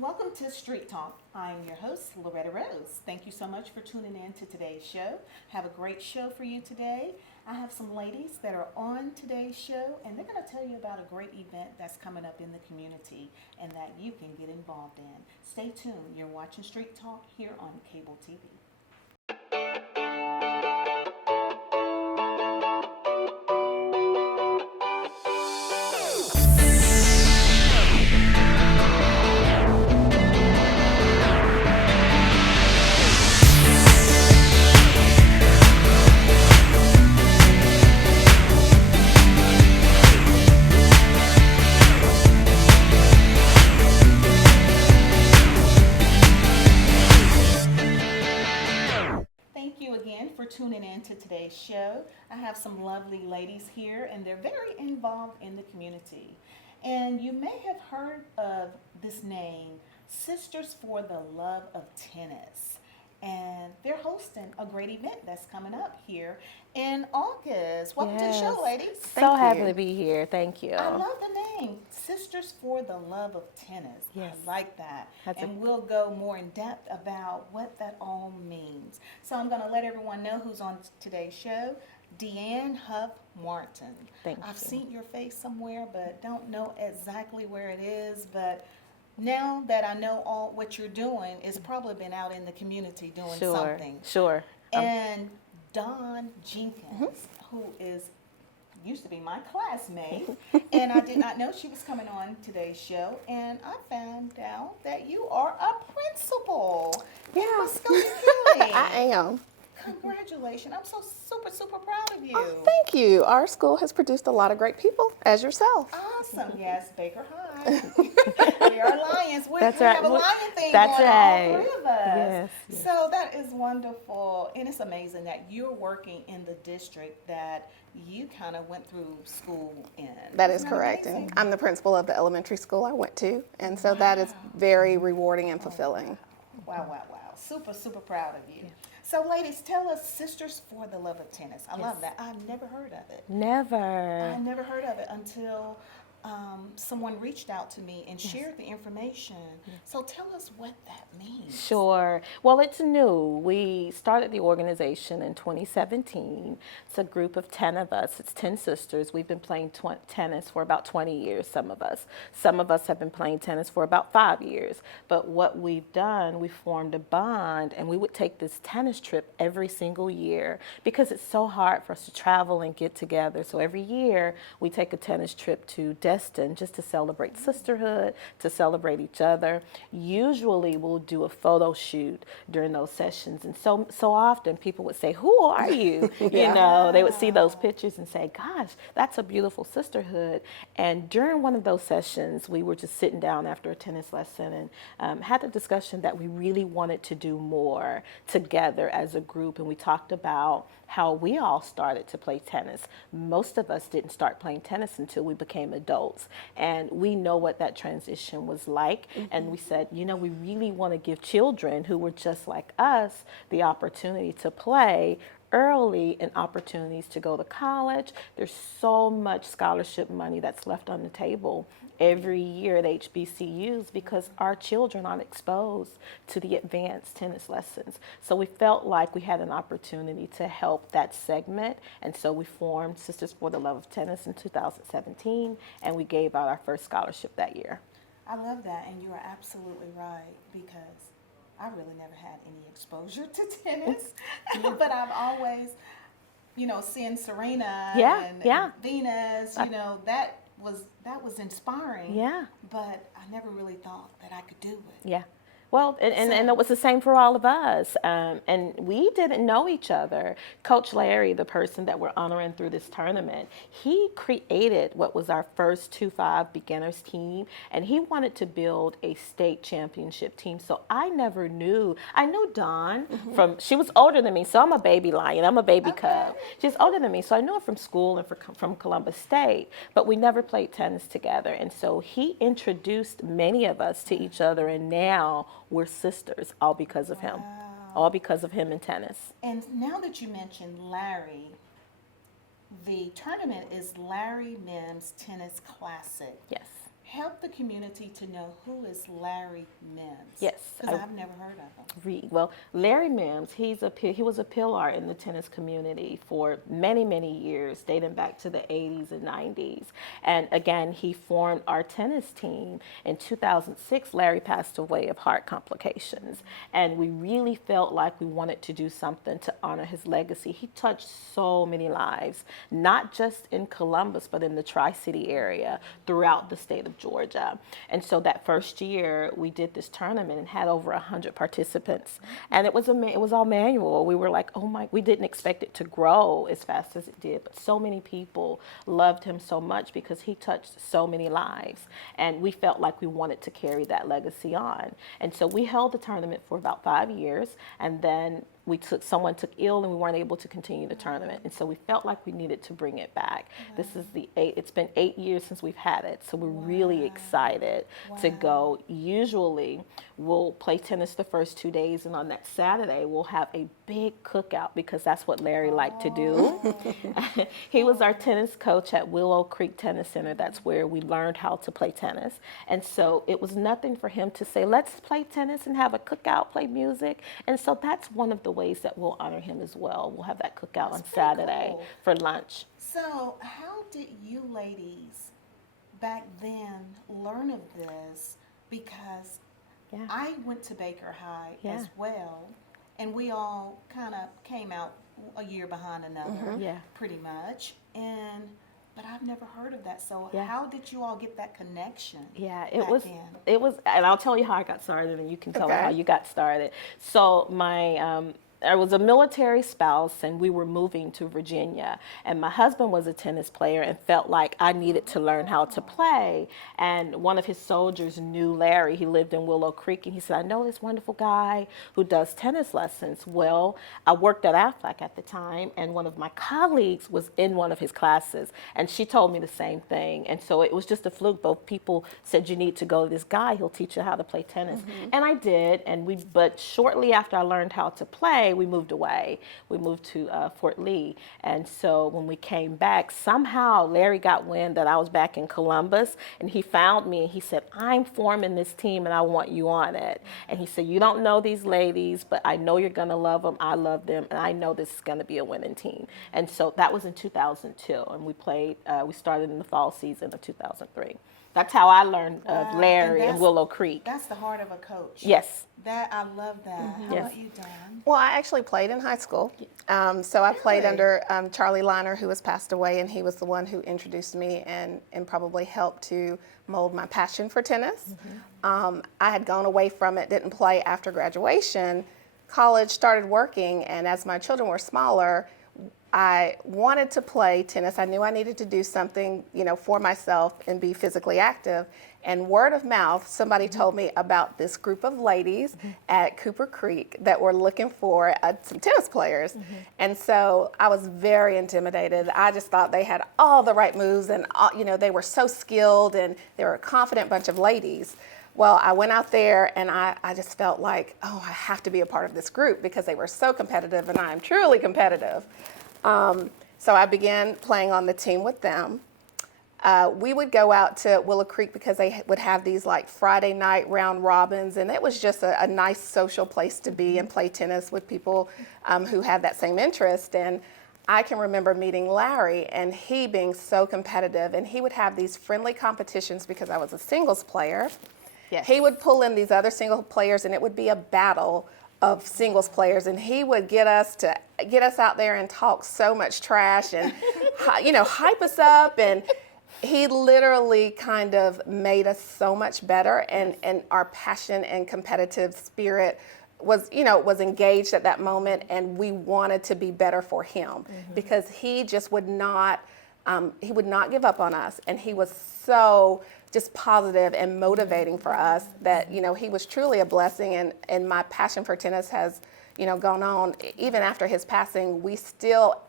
Welcome to Street Talk. I'm your host, Loretta Rose. Thank you so much for tuning in to today's show. Have a great show for you today. I have some ladies that are on today's show, and they're going to tell you about a great event that's coming up in the community and that you can get involved in. Stay tuned. You're watching Street Talk here on cable TV. Thank you again for tuning in to today's show. I have some lovely ladies here, and they're very involved in the community. And you may have heard of this name, Sisters for the Love of Tennis. And they're hosting a great event that's coming up here in August. Welcome to the show, ladies. So happy to be here. Thank you. I love the name, Sisters for the Love of Tennis. Yes. I like that. That's and we'll go more in depth about what that all means. So I'm going to let everyone know who's on today's show. Deanne Huff Martin. Thank I've you. seen your face somewhere, but don't know exactly where it is. But now that I know all what you're doing, it's probably been out in the community doing something. Sure. And Dawn Jenkins, who used to be my classmate, and I did not know she was coming on today's show, and I found out that you are a principal in Yeah. Muskogee County. I am. Congratulations. I'm so super, super proud of you. Oh, thank you. Our school has produced a lot of great people, as yourself. Awesome. Yes, Baker High. We are lions. We That's we right. have a lion thing That's going right. all three of us. Yes, yes. So that is wonderful. And it's amazing that you're working in the district that you kind of went through school in. That is Isn't correct. amazing? And I'm the principal of the elementary school I went to, and so that is very rewarding and fulfilling. Wow, wow, wow. Super, super proud of you. So, ladies, tell us Sisters for the Love of Tennis. I love that. I've never heard of it. Never. I never heard of it until someone reached out to me and shared the information. So tell us what that means. Sure. Well, it's new. We started the organization in 2017. It's a group of 10 of us. It's 10 sisters. We've been playing tennis for about 20 years, some of us. Some of us have been playing tennis for about 5 years. But what we've done, we formed a bond, and we would take this tennis trip every single year because it's so hard for us to travel and get together. So every year, we take a tennis trip to Destin just to celebrate sisterhood, to celebrate each other. Usually we'll do a photo shoot during those sessions, and so often people would say, "Who are you?" You know, they would see those pictures and say, "Gosh, that's a beautiful sisterhood." And during one of those sessions, we were just sitting down after a tennis lesson and had the discussion that we really wanted to do more together as a group, and we talked about how we all started to play tennis. Most of us didn't start playing tennis until we became adults, and we know what that transition was like. And we said, you know, we really want to give children who were just like us the opportunity to play early and opportunities to go to college. There's so much scholarship money that's left on the table every year at HBCUs because our children aren't exposed to the advanced tennis lessons. So we felt like we had an opportunity to help that segment, and so we formed Sisters for the Love of Tennis in 2017, and we gave out our first scholarship that year. I love that, and you are absolutely right because I really never had any exposure to tennis, but I've always, seeing Serena and Venus, that was inspiring. Yeah. But I never really thought that I could do it. Yeah. Well, and it was the same for all of us. And we didn't know each other. Coach Larry, the person that we're honoring through this tournament, he created what was our first 2-5 beginners team, and he wanted to build a state championship team. So I never knew. I knew Dawn she was older than me, so I'm a baby lion. I'm a baby cub. She's older than me, so I knew her from school and from Columbus State, but we never played tennis together. And so he introduced many of us to each other, and now we're sisters, all because of him. All because of him in tennis. And now that you mentioned Larry, the tournament is Larry Mims Tennis Classic. Yes. help the community to know who is Larry Mims. Yes, Because I've never heard of him. Well, Larry Mims, he was a pillar in the tennis community for many, many years, dating back to the 80s and 90s. And again, he formed our tennis team. In 2006, Larry passed away of heart complications. And we really felt like we wanted to do something to honor his legacy. He touched so many lives, not just in Columbus, but in the Tri-City area throughout the state of Georgia. And so that first year we did this tournament and had over 100 participants, and it was all manual. We were like, oh my, we didn't expect it to grow as fast as it did, but so many people loved him so much because he touched so many lives, and we felt like we wanted to carry that legacy on. And so we held the tournament for about 5 years, and then someone took ill and we weren't able to continue the tournament. And so we felt like we needed to bring it back. Wow. It's been 8 years since we've had it. So we're really excited to go. Usually we'll play tennis the first 2 days, and on that Saturday we'll have a big cookout because that's what Larry liked to do. He was our tennis coach at Willow Creek Tennis Center. That's where we learned how to play tennis. And so it was nothing for him to say, let's play tennis and have a cookout, play music. And so that's one of the ways that we'll honor him as well. We'll have that cookout on Saturday for lunch. So how did you ladies back then learn of this? Because I went to Baker High as well, and we all kind of came out a year behind another, pretty much. But I've never heard of that. So how did you all get that connection? It was, and I'll tell you how I got started, and you can tell me how you got started. So I was a military spouse, and we were moving to Virginia, and my husband was a tennis player and felt like I needed to learn how to play. And one of his soldiers knew Larry. He lived in Willow Creek, and he said, I know this wonderful guy who does tennis lessons. Well, I worked at Aflac at the time, and one of my colleagues was in one of his classes, and she told me the same thing. And so it was just a fluke. Both people said, you need to go to this guy. He'll teach you how to play tennis. And I did, but shortly after I learned how to play, we moved away. We moved to Fort Lee. And so when we came back, somehow Larry got wind that I was back in Columbus, and he found me and he said, I'm forming this team and I want you on it. And he said, you don't know these ladies, but I know you're going to love them. I love them, and I know this is going to be a winning team. And so that was in 2002, and we started in the fall season of 2003. That's how I learned of Larry and Willow Creek. That's the heart of a coach. Yes. I love that. How about you, Dawn? Well, I actually played in high school. So I played under Charlie Liner, who has passed away, and he was the one who introduced me and probably helped to mold my passion for tennis. I had gone away from it, didn't play after graduation. College, started working, and as my children were smaller, I wanted to play tennis. I knew I needed to do something, for myself and be physically active. And word of mouth, somebody told me about this group of ladies at Cooper Creek that were looking for some tennis players. And so I was very intimidated. I just thought they had all the right moves, and they were so skilled, and they were a confident bunch of ladies. Well, I went out there, and I just felt like, I have to be a part of this group because they were so competitive, and I am truly competitive. So I began playing on the team with them. We would go out to Willow Creek because they would have these like Friday night round robins, and it was just a nice social place to be and play tennis with people who had that same interest. And I can remember meeting Larry and he being so competitive, and he would have these friendly competitions because I was a singles player. Yes. He would pull in these other single players, and it would be a battle of singles players, and he would get us out there and talk so much trash and hype us up, and he literally kind of made us so much better, and our passion and competitive spirit was engaged at that moment, and we wanted to be better for him because he just would not give up on us, and he was so just positive and motivating for us that, he was truly a blessing, and my passion for tennis has, gone on. Even after his passing,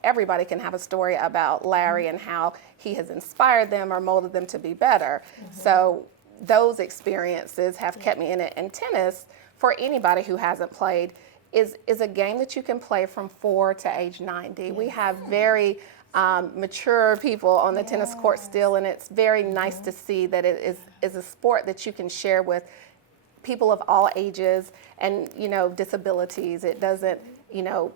everybody can have a story about Larry and how he has inspired them or molded them to be better. So those experiences have kept me in it. And tennis, for anybody who hasn't played, is a game that you can play from 4 to age 90. We have very mature people on the tennis court still, and it's very nice to see that it is a sport that you can share with people of all ages and, you know, disabilities. It doesn't, you know,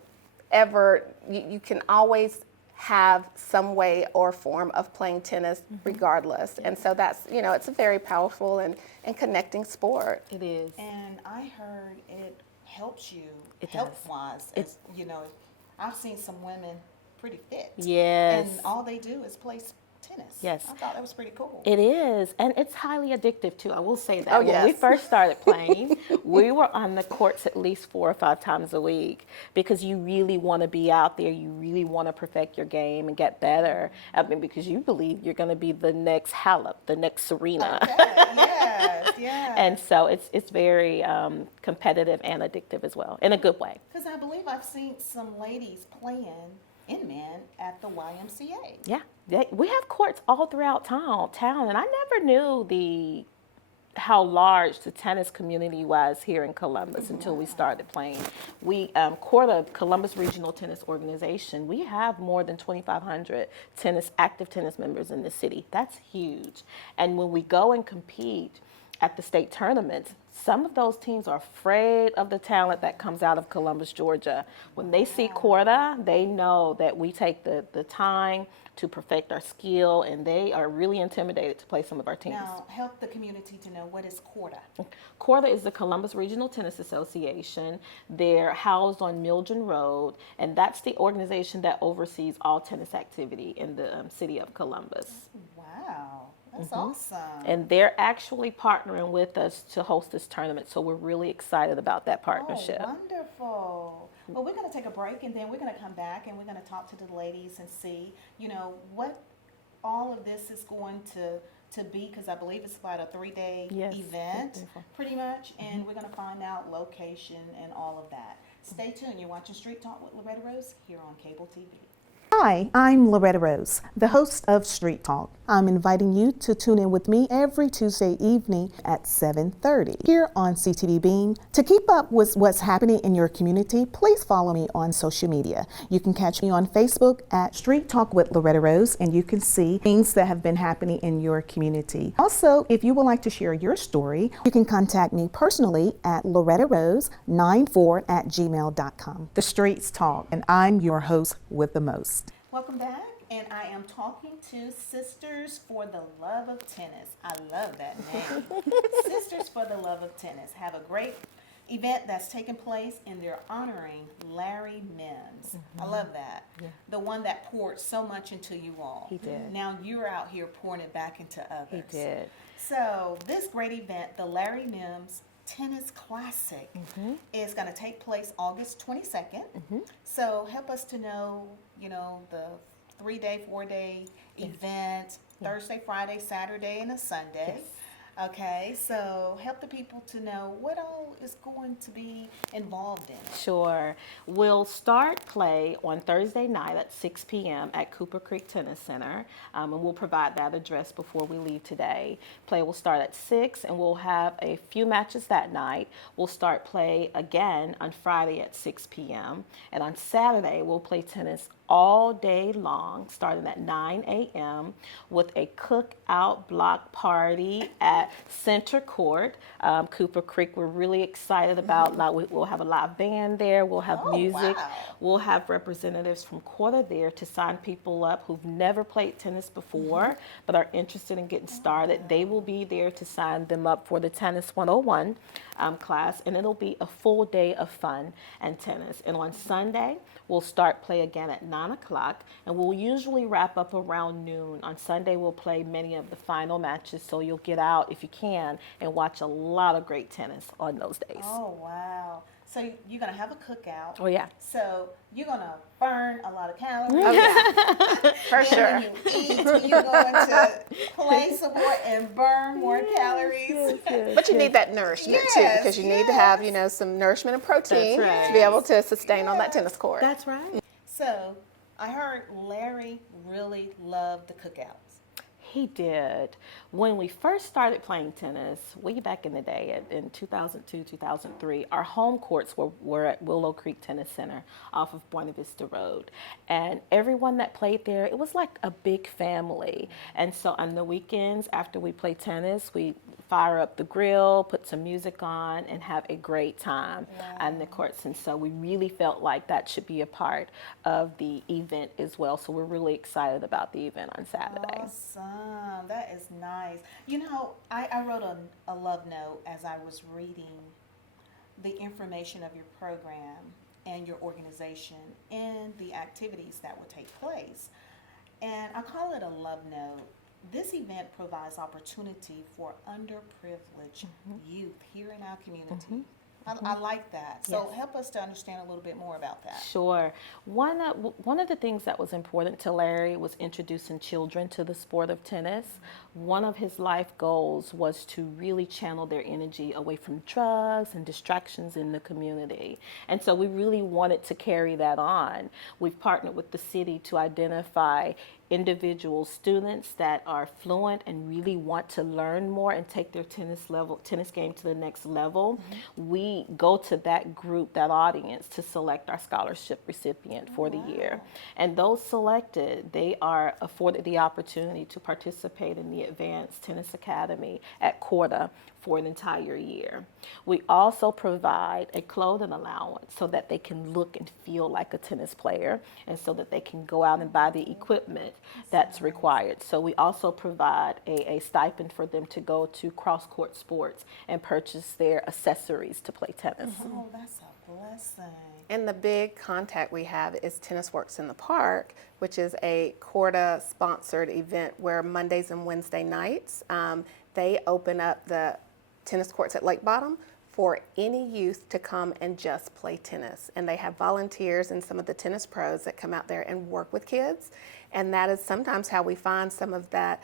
ever, you can always have some way or form of playing tennis regardless. And so that's, you know, it's a very powerful and connecting sport. It is. And I heard it helps you It does. health-wise. As, you know, I've seen some women pretty fit. Yes. And all they do is play tennis. Yes. I thought that was pretty cool. It is, and it's highly addictive too. I will say that. Oh, When we yes. first started playing, we were on the courts at least 4 or 5 times a week because you really want to be out there. You really want to perfect your game and get better. I mean, because you believe you're going to be the next Halep, the next Serena. Okay, yes, yes. And so it's very competitive and addictive as well, in a good way. Because I believe I've seen some ladies playing in men at the YMCA. Yeah, we have courts all throughout town, and I never knew how large the tennis community was here in Columbus until we started playing. We, CORTA, Columbus Regional Tennis Organization, we have more than 2,500 active tennis members in the city. That's huge. And when we go and compete at the state tournaments, some of those teams are afraid of the talent that comes out of Columbus, Georgia. When they see CORTA, they know that we take the time to perfect our skill, and they are really intimidated to play some of our teams. Now, help the community to know, what is CORTA? CORTA is the Columbus Regional Tennis Association. They're housed on Mildren Road, and that's the organization that oversees all tennis activity in the city of Columbus. Wow, that's awesome. And they're actually partnering with us to host this tournament, so we're really excited about that partnership. Oh, wonderful. Well, we're going to take a break, and then we're going to come back and we're going to talk to the ladies and see, you know, what all of this is going to be, because I believe it's about a 3-day Yes, event, beautiful. pretty much, and we're going to find out location and all of that. Stay tuned. You're watching Street Talk with Loretta Rose here on Cable TV. Hi, I'm Loretta Rose, the host of Street Talk. I'm inviting you to tune in with me every Tuesday evening at 7:30 here on CTV Beam. To keep up with what's happening in your community, please follow me on social media. You can catch me on Facebook at Street Talk with Loretta Rose, and you can see things that have been happening in your community. Also, if you would like to share your story, you can contact me personally at lorettarose94@gmail.com. The Streets Talk, and I'm your host with the most. Welcome back, and I am talking to Sisters for the Love of Tennis. I love that name. Sisters for the Love of Tennis have a great event that's taking place, and they're honoring Larry Mims. I love that. Yeah. The one that poured so much into you all. He did. Now you're out here pouring it back into others. He did. So this great event, the Larry Mims Tennis Classic, is going to take place August 22nd. So help us to know, you know, the 3-day, 4-day event, Thursday, Friday, Saturday, and a Sunday. Yes. Okay, so help the people to know what all is going to be involved in it. Sure. We'll start play on Thursday night at 6 p.m. at Cooper Creek Tennis Center, and we'll provide that address before we leave today. Play will start at 6, and we'll have a few matches that night. We'll start play again on Friday at 6 p.m., and on Saturday we'll play tennis all day long, starting at 9 a.m. with a cookout block party at Center Court, Cooper Creek. We're really excited about. We'll have a live band there. We'll have music. Wow. We'll have representatives from CORTA there to sign people up who've never played tennis before but are interested in getting started. They will be there to sign them up for the Tennis 101 class, and it'll be a full day of fun and tennis. And on Sunday, we'll start play again at 9 o'clock, and we'll usually wrap up around noon. On Sunday, we'll play many of the final matches, so you'll get out if you can and watch a lot of great tennis on those days. Oh, wow. So you're going to have a cookout. Oh, yeah. So you're going to burn a lot of calories. Oh, yeah. For sure. Then when you eat, you're going to play some more and burn more calories. But you need that nourishment too, Yes, because you need to have, you know, some nourishment and protein That's right. to be able to sustain on that tennis court. That's right. So I heard Larry really loved the cookouts. He did. When we first started playing tennis, way back in the day, in 2002, 2003, our home courts were at Willow Creek Tennis Center off of Buena Vista Road. And everyone that played there, it was like a big family. And so on the weekends after we play tennis, we fire up the grill, put some music on, and have a great time on the courts. And so we really felt like that should be a part of the event as well. So we're really excited about the event on Saturday. Awesome. That is nice. You know, I wrote a love note as I was reading the information of your program and your organization and the activities that would take place. And I call it a love note. This event provides opportunity for underprivileged youth here in our community. I like that. So Yes. help us to understand a little bit more about that. Sure. One of the things that was important to Larry was introducing children to the sport of tennis. One of his life goals was to really channel their energy away from drugs and distractions in the community. And so we really wanted to carry that on. We've partnered with the city to identify individual students that are fluent and really want to learn more and take their tennis game to the next level. We go to that group, that audience, to select our scholarship recipient for the year. And those selected, they are afforded the opportunity to participate in the Advanced Tennis Academy at Corda for an entire year. We also provide a clothing allowance so that they can look and feel like a tennis player, and so that they can go out and buy the equipment that's required. So we also provide a stipend for them to go to cross-court sports and purchase their accessories to play tennis. Oh, that's a blessing. And the big contact we have is Tennis Works in the Park, which is a Corda-sponsored event where Mondays and Wednesday nights, they open up the tennis courts at Lake Bottom for any youth to come and just play tennis. And they have volunteers and some of the tennis pros that come out there and work with kids. And that is sometimes how we find some of that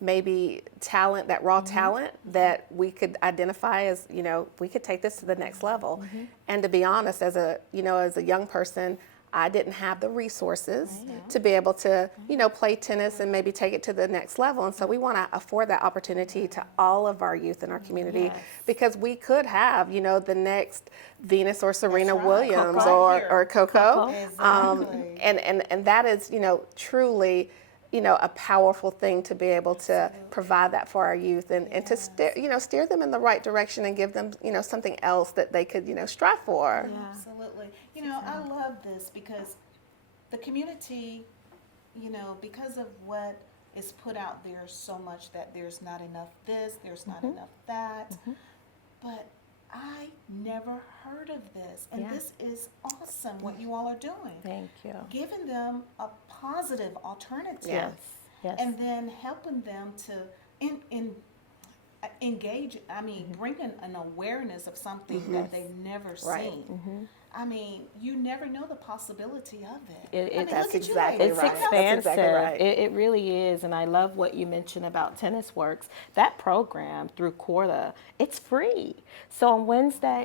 maybe talent, that raw talent that we could identify as, you know, we could take this to the next level. And to be honest, as a young person, I didn't have the resources to be able to, play tennis and maybe take it to the next level. And so we want to afford that opportunity to all of our youth in our community, because we could have, the next Venus or Serena right. Williams Coco. or Coco. Exactly. And that is, truly, a powerful thing to be able to provide that for our youth and to steer them in the right direction and give them, something else that they could, strive for. Absolutely. I love this because the community, because of what is put out there so much that there's not enough this, there's not enough that. But I never heard of this. And this is awesome what you all are doing. Thank you. Giving them a positive alternative. Yes. Yes. And then helping them to engage, bringing an awareness of something that they've never Right. seen. You never know the possibility of it. That's look at you exactly ladies. It's right. expansive. That's exactly right. It really is. And I love what you mentioned about Tennis Works. That program through Corda, it's free. So on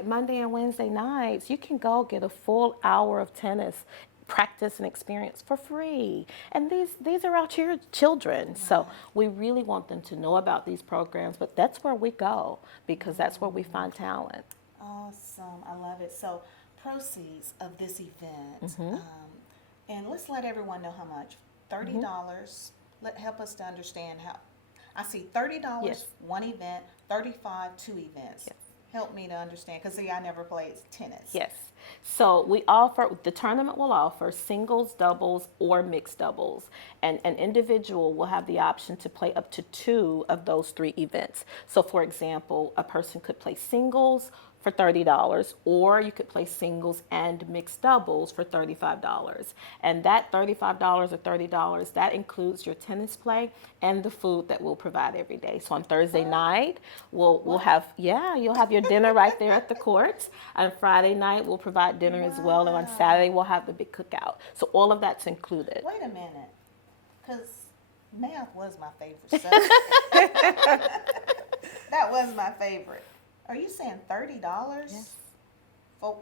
Monday and Wednesday nights, you can go get a full hour of tennis practice and experience for free. And these are our children. So we really want them to know about these programs, but that's where we go, because that's where we find talent. Awesome. I love it. So proceeds of this event, and let's let everyone know how much. $30. Help us to understand how. I see $30 Yes. one event, $35 two events. Yes. Help me to understand, because I never played tennis. Yes. So the tournament will offer singles, doubles, or mixed doubles. And an individual will have the option to play up to 2 of those 3 events. So for example, a person could play singles for $30, or you could play singles and mixed doubles for $35. And that $35 or $30, that includes your tennis play and the food that we'll provide every day. So on Thursday night, we'll have, you'll have your dinner right there at the courts. On Friday night, we'll provide dinner as well. And on Saturday, we'll have the big cookout. So all of that's included. Wait a minute, because math was my favorite subject. That was my favorite. Are you saying $30? Yes. For,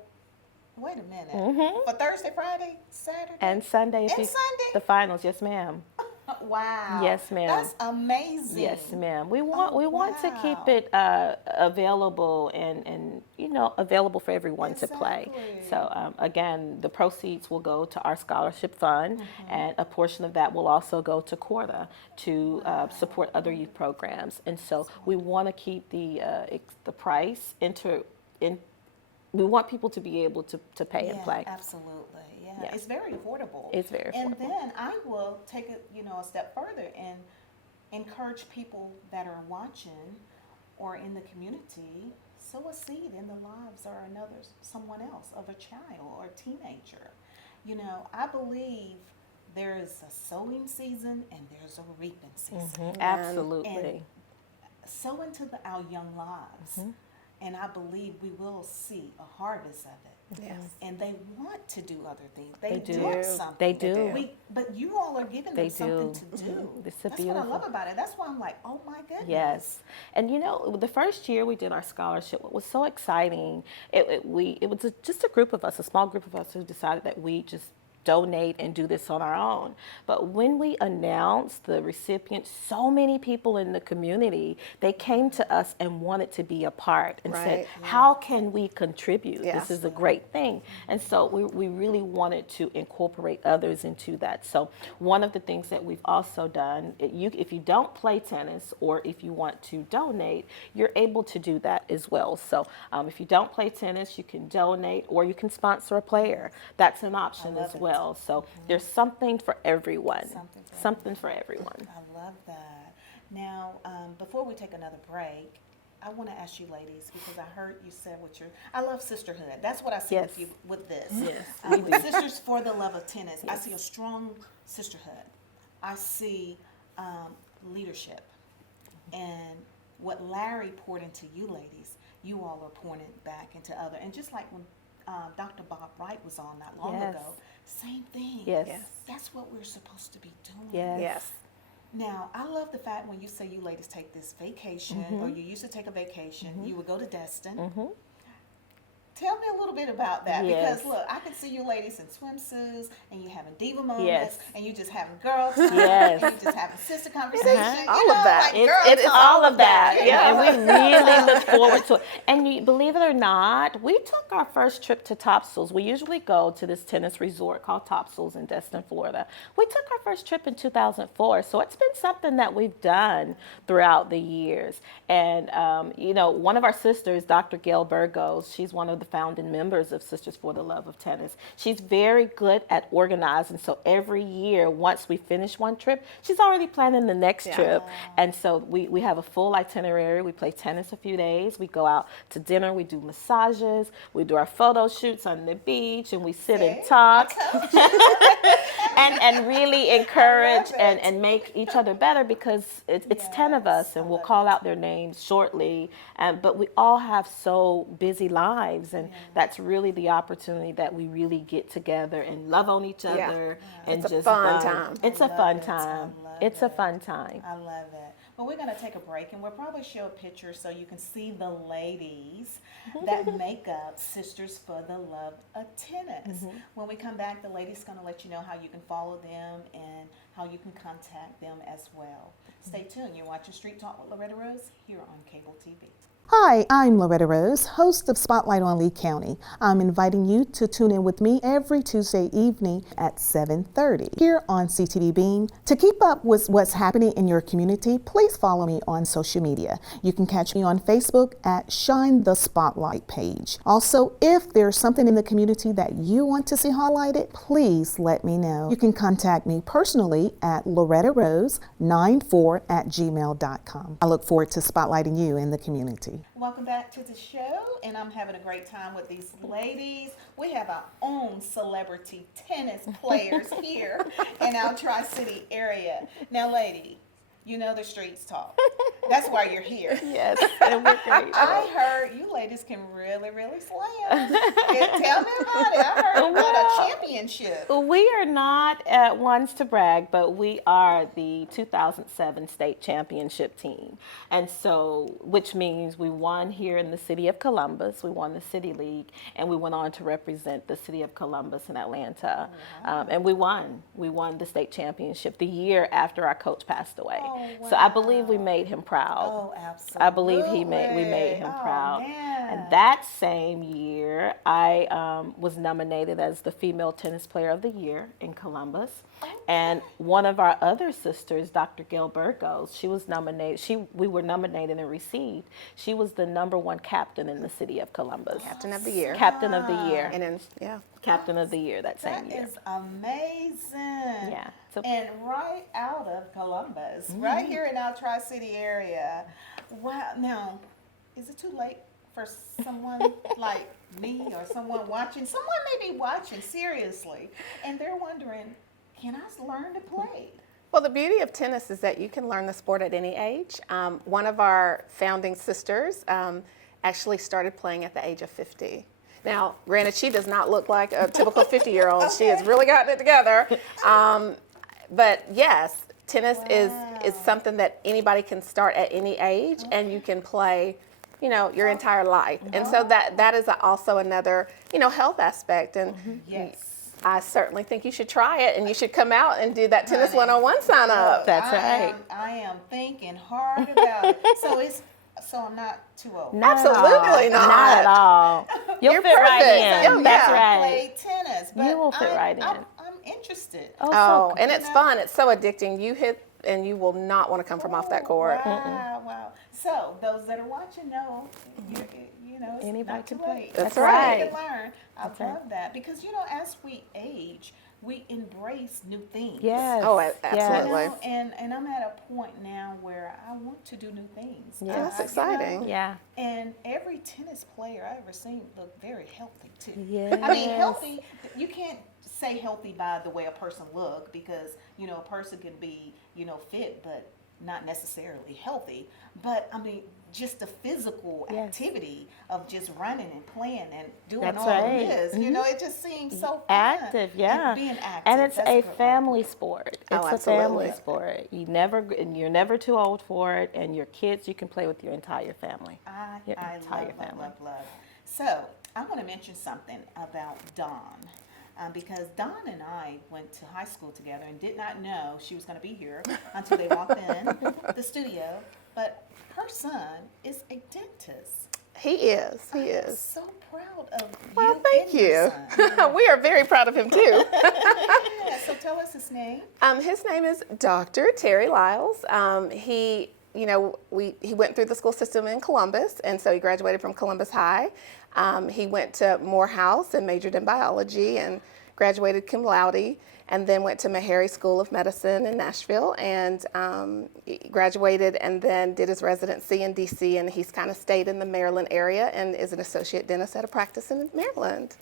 wait a minute. For Thursday, Friday, Saturday? And Sunday, And Sunday? the finals, yes ma'am. Wow. Yes, ma'am. That's amazing. Yes, ma'am. We want to keep wow. it available and available for everyone to play. Exactly. So again, the proceeds will go to our scholarship fund, and a portion of that will also go to Corda to support other youth programs. And so we want to keep the price in. We want people to be able to pay and play. Absolutely. Yeah. Yeah. It's very affordable. It's very And affordable. then I will take it, a step further and encourage people that are watching or in the community, sow a seed in the lives or someone else, of a child or teenager. I believe there is a sowing season and there's a reaping season. Absolutely. Sow into our young lives. And I believe we will see a harvest of it. Yes. And they want to do other things. They do. want something. They do. But you all are giving They them something do. to do. It's That's what I beautiful. love about it. That's why I'm like, oh my goodness. Yes, and the first year we did our scholarship, what was so exciting, it was just a group of us, a small group of us who decided that we just donate and do this on our own. But when we announced the recipients, so many people in the community, they came to us and wanted to be a part and said, Right. how can we contribute? Yeah. This is a great thing. And so we really wanted to incorporate others into that. So one of the things that we've also done, if you don't play tennis or if you want to donate, you're able to do that as well. So if you don't play tennis, you can donate or you can sponsor a player. That's an option as well. So there's something for everyone. Something for everyone. I love that. Now, before we take another break, I want to ask you ladies, because I heard you said I love sisterhood. That's what I see Yes. with you with this. Yes, With Sisters for the Love of Tennis, I see a strong sisterhood. I see leadership. And what Larry poured into you ladies, you all are pouring it back into other. And just like when Dr. Bob Wright was on not long Yes. ago, same thing. Yes. Yes. That's what we're supposed to be doing. Yes. Yes. Now, I love the fact when you say you ladies take this vacation, or you used to take a vacation, you would go to Destin. Tell me a little bit about that, Yes. because look, I can see you ladies in swimsuits, and you having diva moments, Yes. and you just having girl time, Yes. and you just having sister conversation. All of that. Like girl It's talk. all of that. Yeah. And we really look forward to it. And believe it or not, we took our first trip to Topsails. We usually go to this tennis resort called Topsails in Destin, Florida. We took our first trip in 2004. So it's been something that we've done throughout the years. And, one of our sisters, Dr. Gail Burgos, she's one of the founding members of Sisters for the Love of Tennis. She's very good at organizing. So every year, once we finish one trip, she's already planning the next Yeah. trip. And so we have a full itinerary. We play tennis a few days. We go out to dinner. We do massages. We do our photo shoots on the beach, and we sit and See? talk I and really encourage I love it. and make each other better, because it's 10 of us, and we'll call out their names shortly. But we all have so busy lives, and that's really the opportunity that we really get together and love on each Yeah. other. And It's a just fun time. It's I a love fun it. I time. love It's a it. fun time. I love it. Well, we're going to take a break, and we'll probably show a picture so you can see the ladies that make up Sisters for the Love of Tennis. When we come back, the ladies going to let you know how you can follow them and how you can contact them as well. Stay tuned. You're watching Street Talk with Loretta Rose here on Cable TV. Hi, I'm Loretta Rose, host of Spotlight on Lee County. I'm inviting you to tune in with me every Tuesday evening at 7:30 here on CTV Beam. To keep up with what's happening in your community, please follow me on social media. You can catch me on Facebook at Shine the Spotlight page. Also, if there's something in the community that you want to see highlighted, please let me know. You can contact me personally at lorettarose94@gmail.com. I look forward to spotlighting you in the community. Welcome back to the show, and I'm having a great time with these ladies. We have our own celebrity tennis players here in our Tri-City area. Now, lady, you know the streets talk. That's why you're here. Yes, and we're grateful. I heard you ladies can really, really slam. Tell me about it. I heard about a championship. We are not ones to brag, but we are the 2007 state championship team. And so, which means we won here in the city of Columbus, we won the City League, and we went on to represent the city of Columbus and Atlanta. And we won. We won the state championship the year after our coach passed away. Oh, So I believe we made him proud. Oh, absolutely. I believe we made him proud. Man. And that same year, I was nominated as the Female Tennis Player of the Year in Columbus. And one of our other sisters, Dr. Gail Burgos, she was nominated. We were nominated and received. She was the #1 captain in the city of Columbus. Captain of the year. Captain of the year. And then, yeah. Captain of the year that same That year. is amazing. Yeah. So- And right out of Columbus, right here in our Tri-City area. Wow. Now, is it too late for someone like me or someone watching? Someone may be watching, seriously, and they're wondering, can I learn to play? Well, the beauty of tennis is that you can learn the sport at any age. One of our founding sisters actually started playing at the age of 50. Now, granted, she does not look like a typical 50-year-old. She has really gotten it together. But yes, tennis is something that anybody can start at any age, and you can play, your entire life. And so that is also another, health aspect. And Yes. I certainly think you should try it, and you should come out and do that tennis one-on-one sign up. That's I right. am thinking hard about it. So I'm not too old. Not at Absolutely all. not. Not at all. You'll You're fit right perfect. in. Oh, That's yeah. right. Play tennis, but You will fit right in. I'm interested. Oh, and it's know? fun. It's so addicting. You hit, and you will not want to come from off that court. Wow, wow. So those that are watching know, it's Anybody not can too play. late. That's Anybody right. can learn. I That's right. love that because as we age, we embrace new things. Yes. Oh, yes. absolutely. And I'm at a point now where I want to do new things. Yeah. That's exciting. Yeah. And every tennis player I ever seen looked very healthy too. Yes. I mean, healthy. You can't say healthy by the way a person look because a person can be fit but not necessarily healthy. But I mean, just the physical Yes. activity of just running and playing and doing That's all right. of this. It just seems so fun. Active, yeah. And being active. And it's That's a good word. family sport. It's Oh, a family absolutely. sport. You're never too old for it, and your kids you can play with your entire family. Your I entire love, family. love. So I want to mention something about Dawn. Because Dawn and I went to high school together and did not know she was going to be here until they walked in the studio. But her son is a dentist. He is. He I am is. so proud of Well, you. thank and your you. son. We are very proud of him too. Yeah, so tell us his name. His name is Dr. Terry Lyles. He went through the school system in Columbus, and so he graduated from Columbus High. He went to Morehouse and majored in biology and graduated cum laude, and then went to Meharry School of Medicine in Nashville and he graduated and then did his residency in DC, and he's kind of stayed in the Maryland area and is an associate dentist at a practice in Maryland.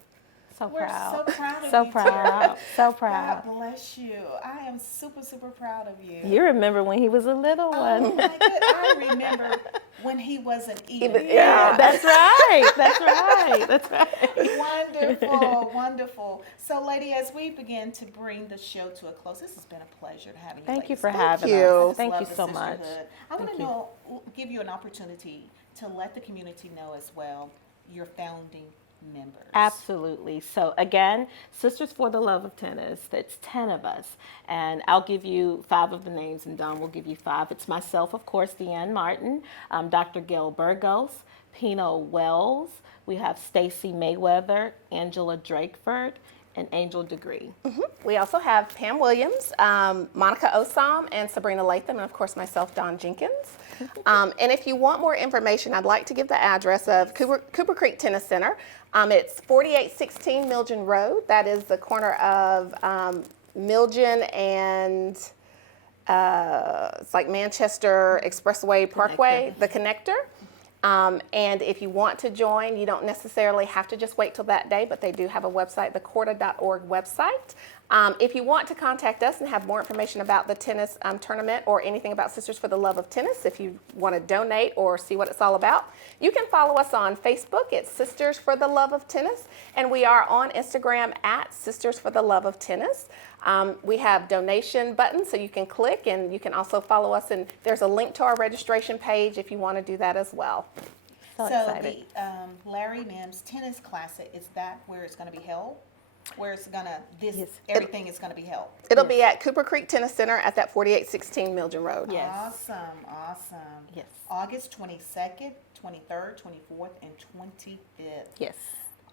So We're proud. so proud of So you. proud. Terry. So proud. God bless you. I am super, super proud of you. You remember when he was a little Oh one. my God. I remember when he wasn't even. Yeah. That's right. That's right. That's right. Wonderful, wonderful. So, lady, as we begin to bring the show to a close, this has been a pleasure to have you. Thank you ladies. for Thank having you. us. Just Thank love you the so much. sisterhood. I want Thank to you. give you an opportunity to let the community know as well your founding members. Absolutely. So again, Sisters for the Love of Tennis, that's 10 of us. And I'll give you 5 of the names and Don will give you 5. It's myself, of course, Deanne Martin, Dr. Gail Burgos, Pino Wells, we have Stacy Mayweather, Angela Drakeford, and Angel Degree. We also have Pam Williams, Monica Osam, and Sabrina Latham, and of course myself, Dawn Jenkins. And if you want more information, I'd like to give the address of Cooper Creek Tennis Center. It's 4816 Milgen Road. That is the corner of Milgen and it's like Manchester Expressway Parkway, the connector. And if you want to join, you don't necessarily have to just wait till that day, but they do have a website, the Corda.org website. If you want to contact us and have more information about the tennis tournament or anything about Sisters for the Love of Tennis, if you want to donate or see what it's all about, you can follow us on Facebook at Sisters for the Love of Tennis, and we are on Instagram at Sisters for the Love of Tennis. We have donation buttons so you can click, and you can also follow us, and there's a link to our registration page if you want to do that as well. So So excited. the Larry Mims Tennis Classic, is that where it's going to be held? Where it's gonna, Yes. everything is going to be held? It'll be at Cooper Creek Tennis Center at that 4816 Mildred Road. Yes. Awesome. Yes. August 22nd, 23rd, 24th, and 25th. Yes.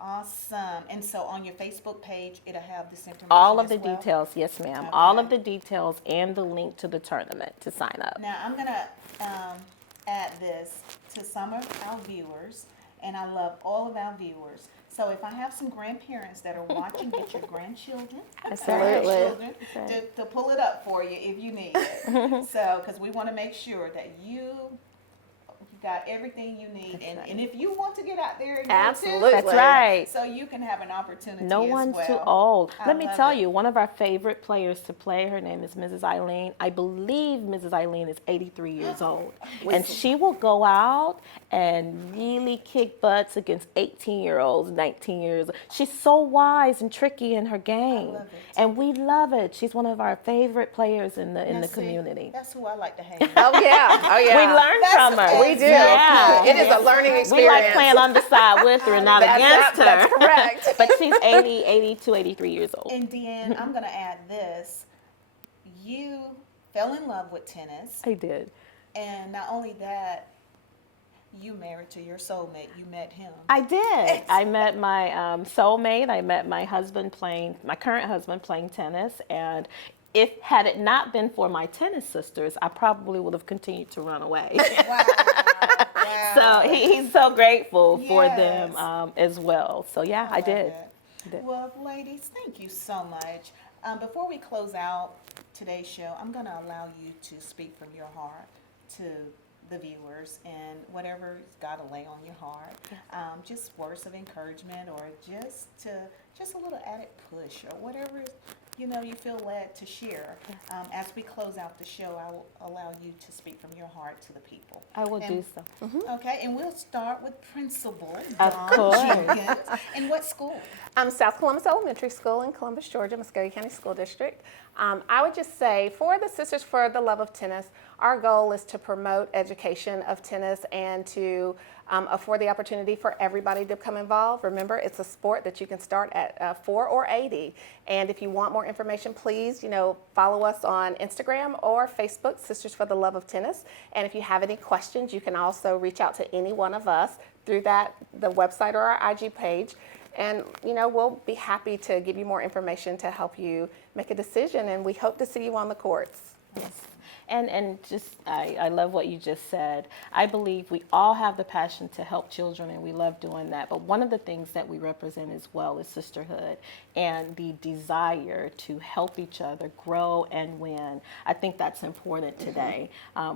Awesome. And so on your Facebook page, it'll have this information All of as the well? details, yes, ma'am. All of Okay. the details and the link to the tournament to sign up. Now, I'm going to add this to some of our viewers, and I love all of our viewers. So if I have some grandparents that are watching, get your grandchildren, Absolutely. grandchildren That's right. to pull it up for you if you need it. So, because we want to make sure that you got everything you need. And if you want to get out there and go Absolutely. That's right. so you can have an opportunity No as one's well. too old. I Let me love tell it. you, one of our favorite players to play, her name is Mrs. Eileen. I believe Mrs. Eileen is 83 years old. And she will go out and really kick butts against 18-year-olds, 19 years. She's so wise and tricky in her game. love it. And we love it. She's one of our favorite players in Now, the see, community. That's who I like to hang. Oh, yeah. Oh, yeah. We learn That's from her. okay. We do. Yeah. It is a learning experience. We like playing on the side with her and not against her. That's correct. But she's 80, 82, 83 years old. And Deanne, I'm going to add this. You fell in love with tennis, I did. and not only that, you married to your soulmate. You met him. I did. I met my soulmate. I met my current husband playing tennis. And had it not been for my tennis sisters, I probably would have continued to run away. Wow. So he's so grateful for Yes. them as well. So yeah, I love did. it. I did. Well, ladies, thank you so much. Before we close out today's show, I'm going to allow you to speak from your heart to the viewers and whatever's got to lay on your heart. Just words of encouragement, or just a little added push, or whatever you feel led to share. As we close out the show, I will allow you to speak from your heart to the people. I will And- do so. Okay, and we'll start with Principal Of Dawn course. Jenkins. In what school? South Columbus Elementary School in Columbus, Georgia, Muskogee County School District. I would just say, for the Sisters for the Love of Tennis, our goal is to promote education of tennis and to afford the opportunity for everybody to become involved. Remember, it's a sport that you can start at 4 or 80. And if you want more information, please, follow us on Instagram or Facebook, Sisters for the Love of Tennis. And if you have any questions, you can also reach out to any one of us through the website or our IG page. And, we'll be happy to give you more information to help you make a decision. And we hope to see you on the courts. Yes. And just, I love what you just said. I believe we all have the passion to help children, and we love doing that. But one of the things that we represent as well is sisterhood and the desire to help each other grow and win. I think that's important today.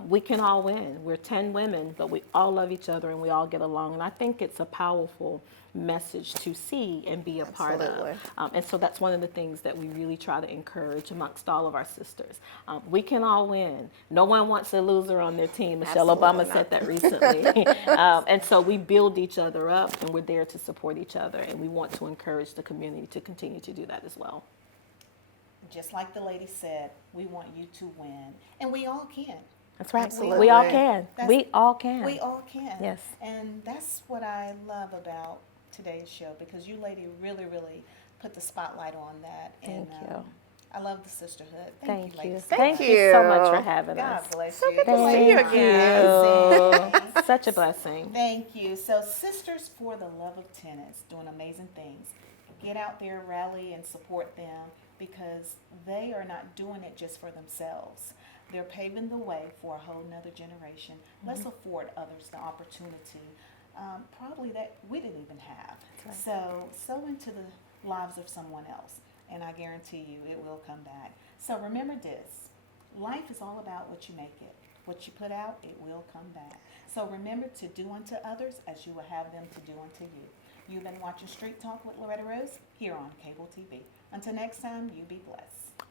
We can all win. We're 10 women, but we all love each other and we all get along. And I think it's a powerful message to see and be a part Absolutely. of. And so that's one of the things that we really try to encourage amongst all of our sisters. We can all win. No one wants a loser on their team. Michelle Absolutely Obama not. said that recently. And so we build each other up, and we're there to support each other, and we want to encourage the community to continue to do that as well. Just like the lady said, we want you to win, and we all can. That's right. Absolutely. We all can. That's- We all can. We all can. Yes. And that's what I love about today's show, because you lady really, really put the spotlight on that. Thank you. I love the sisterhood. Thank you. ladies. Thank you so much you. for having God us. bless So you. good to see you Thank again. you. Such a blessing. Thank you. So, Sisters for the Love of Tennis, doing amazing things. Get out there, rally, and support them, because they are not doing it just for themselves. They're paving the way for a whole nother generation. Let's afford others the opportunity, probably that we didn't even have. So, sow into the lives of someone else, and I guarantee you it will come back. So remember this, life is all about what you make it. What you put out, it will come back. So remember to do unto others as you will have them to do unto you. You've been watching Street Talk with Loretta Rose here on Cable TV. Until next time, you be blessed.